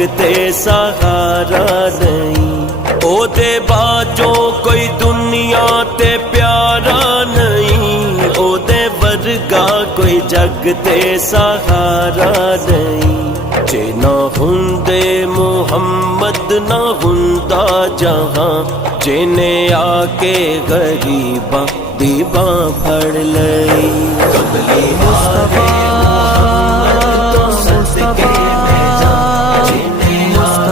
جگ تے سہارا نہیں، او دے باجو کوئی دنیا تے پیارا نہیں، او دے ورگا کوئی جگ تے سہارا نہیں۔ جے نہ ہوندے محمد نہ ہوندا جہاں، جنے آ کے غریباں دی باں پھڑ لئی۔ مصطفیٰ